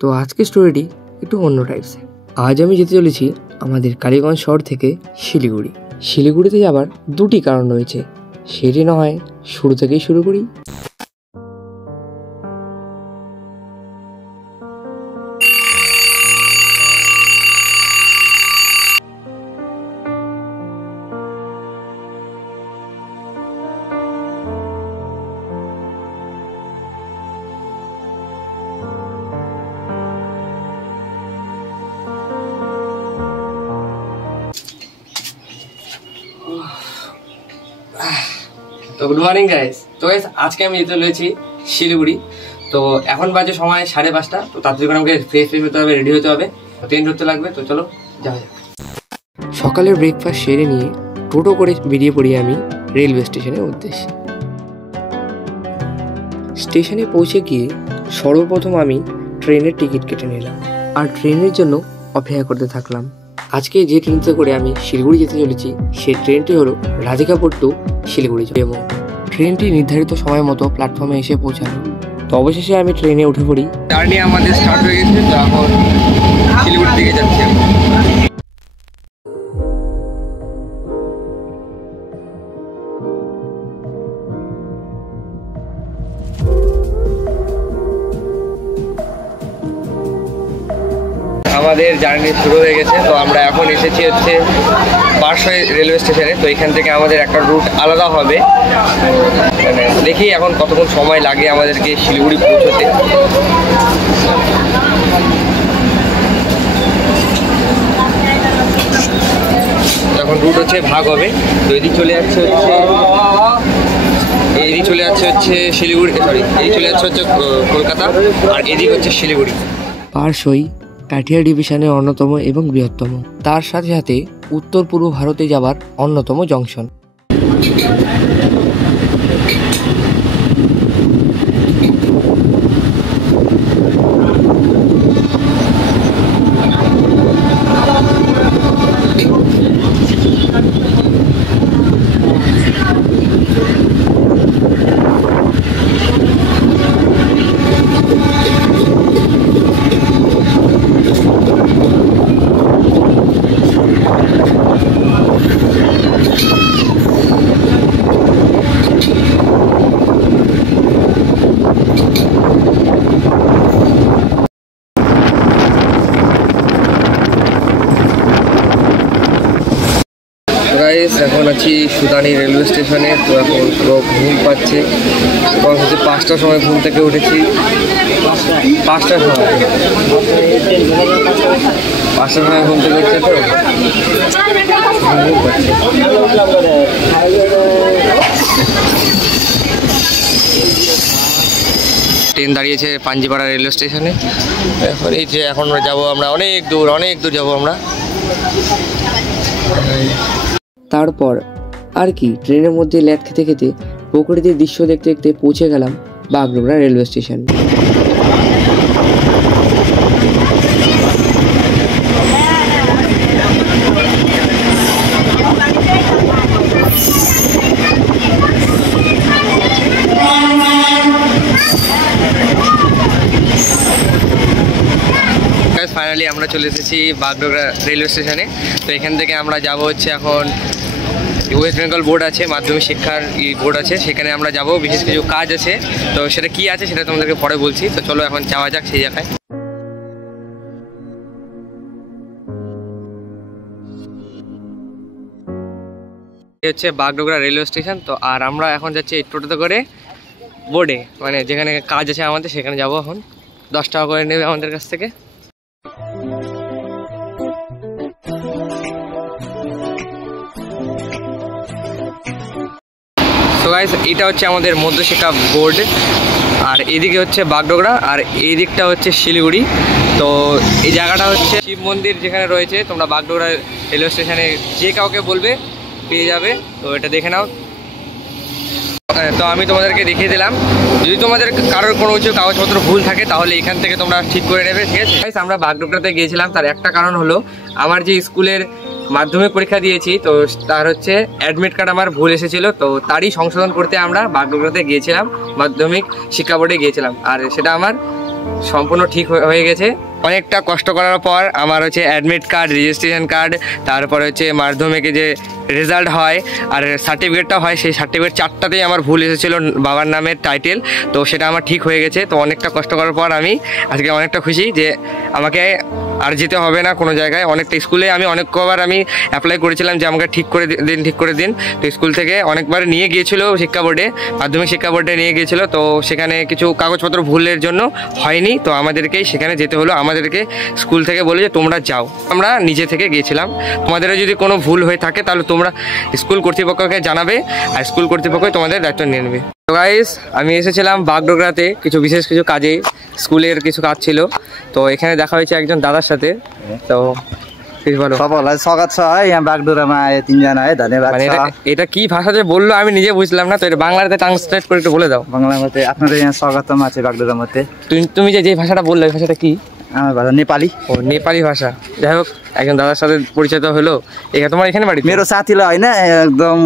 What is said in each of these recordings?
তো আজকের স্টোরিটি একটু অন্য টাইপসে। আজ আমি যেতে চলেছি আমাদের কালীগঞ্জ শহর থেকে শিলিগুড়ি। শিলিগুড়িতে যাবার দুটি কারণ রয়েছে, সেটি না হয় শুরু থেকেই শুরু করি। তো গুড মর্নিং গাইস। তো গাইস আজকে আমি যেতে চলেছি শিলিগুড়ি। তো এখন বাজে সময় 5:30। তো তাড়াতাড়ি করে আমাকে ফ্রেশ হতে হবে, রেডি হতে হবে, ট্রেন ধরতে লাগবে। তো চলো যাওয়া যাক। সকালের ব্রেকফাস্ট সেরে নিয়ে টোটো করে বেরিয়ে পড়ি আমি রেলওয়ে স্টেশনের উদ্দেশ্যে। স্টেশনে পৌঁছে গিয়ে সর্বপ্রথম আমি ট্রেনের টিকিট কেটে নিলাম আর ট্রেনের জন্য অপেক্ষা করতে থাকলাম। আজকে যে ট্রেনতে করে আমি শিলিগুড়ি যেতে চলেছি সেই ট্রেনটি হলো রাধিকাপুর টু শিলিগুড়ি এবং ট্রেনটি নির্ধারিত সময় মতো প্ল্যাটফর্মে এসে পৌঁছালো। তো অবশেষে আমি ট্রেনে উঠে পড়ি। জার্নি আমাদের স্টার্ট হয়ে গেছে, তো এখন শিলিগুড়ির দিকে যাচ্ছি। আমাদের জার্নি শুরু হয়ে গেছে। তো আমরা এখন এসেছি হচ্ছে বারসই রেলওয়ে স্টেশনে। তো এখান থেকে আমাদের একটা রুট আলাদা হবে, দেখি এখন কতক্ষণ সময় লাগে আমাদেরকে শিলিগুড়ি পৌঁছতে। তখন রুট হচ্ছে ভাগ হবে। তো এদিক চলে যাচ্ছে শিলিগুড়ি, এদিক চলে যাচ্ছে হচ্ছে কলকাতা, আর এদিক হচ্ছে শিলিগুড়ি। বারসই কাঠিয়া ডিভিশনের অন্যতম এবং বৃহত্তম, তার সাথে সাথে উত্তর পূর্ব ভারতে যাবার অন্যতম জংশন। এখন আছি সুদানি রেলওয়ে স্টেশনে। তো এখন পুরো ঘুম পাচ্ছে এবং হচ্ছে 5টার সময় ঘুম থেকে উঠেছি। 5টার সময় ঘুম থেকে উঠছে। তো ট্রেন দাঁড়িয়েছে পাঞ্জিপাড়া রেলওয়ে স্টেশনে। এখন এই যে এখন যাবো আমরা অনেক দূর যাবো আমরা। তারপর আর কি ট্রেনের মধ্যে ল্যাট খেতে খেতে প্রকৃতির দৃশ্য দেখতে দেখতে পৌঁছে গেলাম বাগডোগরা রেলওয়ে স্টেশন। ফাইনালি আমরা চলে এসেছি বাগডোগরা রেলওয়ে স্টেশনে। তো এখান থেকে আমরা যাব হচ্ছে এখন ওয়েস্ট বেঙ্গল বোর্ড আছে, মাধ্যমিক শিক্ষার বোর্ড আছে, সেখানে আমরা যাব। বিশেষ কিছু কাজ আছে, তো সেটা কি আছে সেটা তোমাদেরকে পরে বলছি। তো চলো এখন যাওয়া যাক সেই জায়গায়। হচ্ছে বাগডোগরা রেলওয়ে স্টেশন। তো আর আমরা এখন যাচ্ছি এই টোটোতে করে বোর্ডে, মানে যেখানে কাজ আছে আমাদের সেখানে যাব। এখন 10 টাকা করে নেবে আমাদের কাছ থেকে। তো গাইস এটা হচ্ছে আমাদের মধ্যশিক্ষা বোর্ড, আর এদিকে হচ্ছে বাগডোগরা, আর এই দিকটা হচ্ছে শিলিগুড়ি। তো এই জায়গাটা হচ্ছে শিব মন্দির যেখানে রয়েছে। তোমরা বাগডোগরা রেলওয়ে স্টেশনে যে কাউকে বলবে পেয়ে যাবে। তো এটা দেখে নাও। তো আমি তোমাদেরকে দেখিয়ে দিলাম। যদি তোমাদের কারোর কোনো কিছু কাগজপত্র ভুল থাকে তাহলে এখান থেকে তোমরা ঠিক করে নেবে, ঠিক আছে। আমরা বাগডোগরাতে গিয়েছিলাম, তার একটা কারণ হলো আমার যে স্কুলের মাধ্যমিক পরীক্ষা দিয়েছি, তো তার হচ্ছে অ্যাডমিট কার্ড আমার ভুল এসেছিল। তো তারই সংশোধন করতে আমরা বাগডোগরাতে গিয়েছিলাম, মাধ্যমিক শিক্ষা বোর্ডে গিয়েছিলাম। আর সেটা আমার সম্পূর্ণ ঠিক হয়ে গেছে। অনেকটা কষ্ট করার পর আমার হচ্ছে অ্যাডমিট কার্ড, রেজিস্ট্রেশন কার্ড, তারপরে হচ্ছে মাধ্যমিকে যে রেজাল্ট হয় আর সার্টিফিকেটটা হয়, সেই সার্টিফিকেট 4টাতেই আমার ভুল এসেছিলো বাবার নামের টাইটেল, তো সেটা আমার ঠিক হয়ে গেছে। তো অনেকটা কষ্ট করার পর আমি আজকে অনেকটা খুশি যে আমাকে আর যেতে হবে না কোনো জায়গায়। অনেকটা স্কুলে আমি অনেকবার আমি অ্যাপ্লাই করেছিলাম যে আমাকে ঠিক করে দিন। তো স্কুল থেকে অনেকবার নিয়ে গিয়েছিলো শিক্ষা বোর্ডে, মাধ্যমিক শিক্ষা বোর্ডে নিয়ে গিয়েছিলো, তো সেখানে কিছু কাগজপত্র ভুলের জন্য হয়নি, তো আমাদেরকেই সেখানে যেতে হলো। আমাদেরকে স্কুল থেকে বলে যে তোমরা যাও, আমরা নিজে থেকে গিয়েছিলাম। তোমাদেরও যদি কোনো ভুল হয়ে থাকে তাহলে তোমরা স্কুল কর্তৃপক্ষকে জানাবে, আর স্কুল কর্তৃপক্ষ তোমাদের দায়িত্ব নিয়ে নেবে। তো গাইস, আমি এসেছিলাম বাগডোগরাতে বিশেষ কিছু কাজে, স্কুলের কিছু কাজ ছিল, তো এখানে দেখা হয়েছে একজন দাদার সাথে। তো सबैलाई स्वागत छ है यहाँ बागडोग्रामा आए 3 जना है। धन्यवाद। মানে এটা কি ভাষাতে বললো আমি নিজে বুঝলাম না, তো এটা বাংলাতে ট্রান্সলেট করে একটু বলে দাও। বাংলাতে আপনাদের यहाँ स्वागतम আছে বাগডোগ্রামাতে। তুমি যে ভাষাটা বললে ওই ভাষাটা কি? আমার ভাষা नेपाली। ও, नेपाली ভাষা। যাই হোক, একজন দাদার সাথে পরিচয় হলো। এখানে তোমার এখানে বাড়ি? मेरो साथीलाई हैन एकदम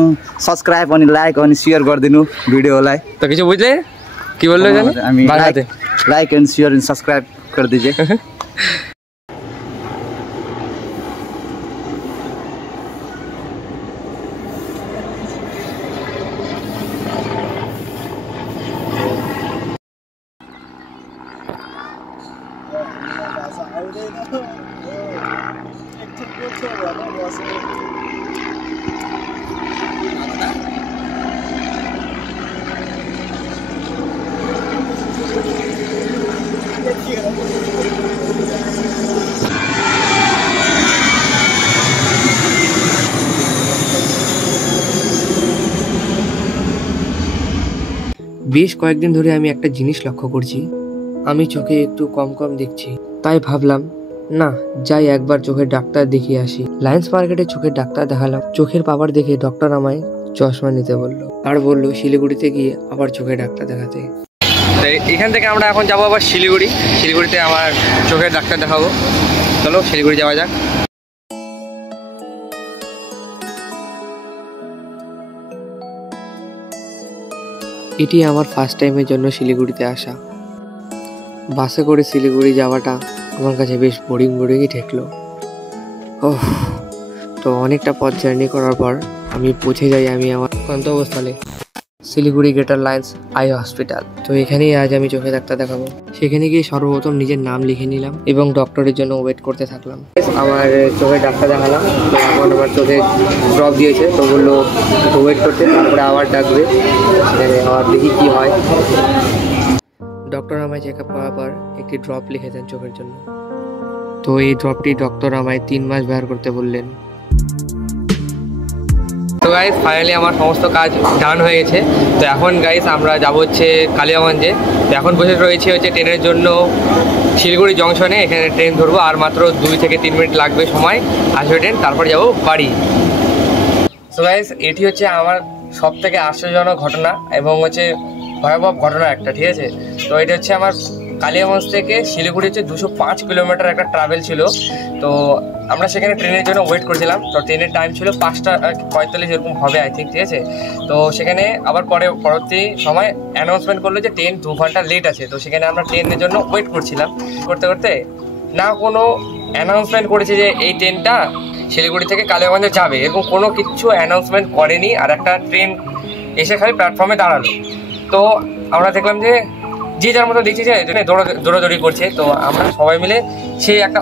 सब्स्क्राइब अनि लाइक अनि शेयर गरिदिनु भिडियोलाई। তো কিছু বুঝলে কি বললো জানো বাংলাতে? Like and share and subscribe कर दीजिए। বেশ কয়েকদিন ধরে আমি একটা জিনিস লক্ষ্য করছি, আমি চোখে একটু কম কম দেখছি। তাই ভাবলাম না, যাই একবার চোখের ডাক্তার দেখিয়ে আসি। লায়েন্স মার্কেটে চোখের ডাক্তার দেখালাম। চোখের পাওয়ার দেখে ডক্টর আমায় চশমা নিতে বললো, আর বললো শিলিগুড়িতে গিয়ে আবার চোখের ডাক্তার দেখাতে। এখান থেকে আমরা এখন যাবো আবার শিলিগুড়িতে আমার চোখের ডাক্তার দেখাবো। চলো শিলিগুড়ি যাওয়া যাক। এটি আমার ফার্স্ট টাইমের জন্য শিলিগুড়িতে আসা। বাসে করে শিলিগুড়ি যাওয়াটা আমার কাছে বেশ বোরিংই ঠেকলো। ওহ, তো অনেকটা পথ জার্নি করার পর আমি পৌঁছে যাই আমি আমার গন্তব্যস্থলে, Siliguri greater lines eye hospital. তো এখানেই আজ আমি চোখে ডাক্তার দেখাবো। সেখানে গিয়ে সর্বপ্রথম নিজের নাম লিখে নিলাম এবং ডক্টরের জন্য ওয়েট করতে থাকলাম। আমার চোখে ডাক্তার দেখালাম, তো এখন আমার চোখে ড্রপ দিয়েছে, তো বললো ওয়েট করতে, তারপরে আবার ডাকবে, সেখানে আবার দেখি কী হয়। ডক্টর আমায় চেক আপ করার পর একটি ড্রপ লিখে দেন চোখের জন্য। তো এই ড্রপটি ডক্টর আমায় 3 মাস ব্যবহার করতে বললেন। তো গাইস, ফাইনালি আমার সমস্ত কাজ ডান হয়ে গেছে। তো এখন গাইস আমরা যাবো হচ্ছে কালিয়াগঞ্জে। তো এখন বসে রয়েছে হচ্ছে ট্রেনের জন্য শিলিগুড়ি জংশনে। এখানে ট্রেন ধরবো, আর মাত্র 2 থেকে 3 মিনিট লাগবে সময়, আসবে ট্রেন, তারপর যাবো বাড়ি। তো গাইস, এটি হচ্ছে আমার সব থেকে আশ্চর্যজনক ঘটনা এবং হচ্ছে ভয়াবহ ঘটনা একটা, ঠিক আছে। তো এটা হচ্ছে আমার কালিয়াগঞ্জ থেকে শিলিগুড়ি হচ্ছে 205 কিলোমিটার একটা ট্রাভেল ছিল। তো আমরা সেখানে ট্রেনের জন্য ওয়েট করছিলাম। তো ট্রেনের টাইম ছিল 5টা 45 এরকম হবে আই থিঙ্ক, ঠিক আছে। তো সেখানে আবার পরবর্তী সময় অ্যানাউন্সমেন্ট করলো যে ট্রেন 2 ঘন্টা লেট আছে। তো সেখানে আমরা ট্রেনের জন্য ওয়েট করছিলাম। করতে করতে না কোনো অ্যানাউন্সমেন্ট করেছে যে এই ট্রেনটা শিলিগুড়ি থেকে কালিয়াগঞ্জে যাবে, এরকম কোনো কিছু অ্যানাউন্সমেন্ট করেনি। আর একটা ট্রেন এসে খালি প্ল্যাটফর্মে দাঁড়ালো। তো আমরা দেখলাম যে যে যার মতো দেখছি যে ট্রেনে দৌড়াদৌড়ি করছে। তো আমরা সবাই মিলে সেই একটা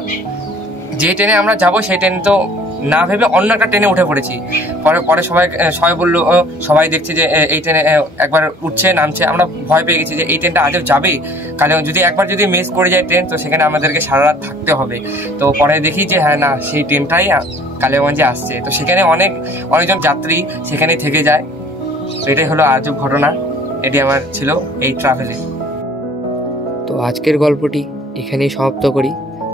যে ট্রেনে আমরা যাবো সেই ট্রেন তো না ভেবে অন্য একটা ট্রেনে উঠে পড়েছি। পরে সবাই বললো, সবাই দেখছে যে এই ট্রেনে একবার উঠছে নামছে। আমরা ভয় পেয়ে গেছি যে এই ট্রেনটা আজও যাবে কালিয়াগঞ্জ, যদি মিস করে যায় ট্রেন, তো সেখানে আমাদেরকে সারা রাত থাকতে হবে। তো পরে দেখি যে হ্যাঁ, না, সেই ট্রেনটাই কালিয়াগঞ্জে আসছে। তো সেখানে অনেকজন যাত্রী সেখানে থেকে যায়। তো এটাই হলো আজব ঘটনা, এটি আমার ছিল এই ট্রাভেলে। তো আজকের গল্পটি এখানেই সমাপ্ত করি।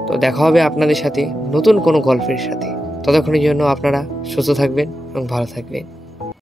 তো দেখা হবে আপনাদের সাথে নতুন কোনো গল্পের সাথে। ততক্ষণের জন্য আপনারা সুস্থ থাকবেন এবং ভালো থাকবেন।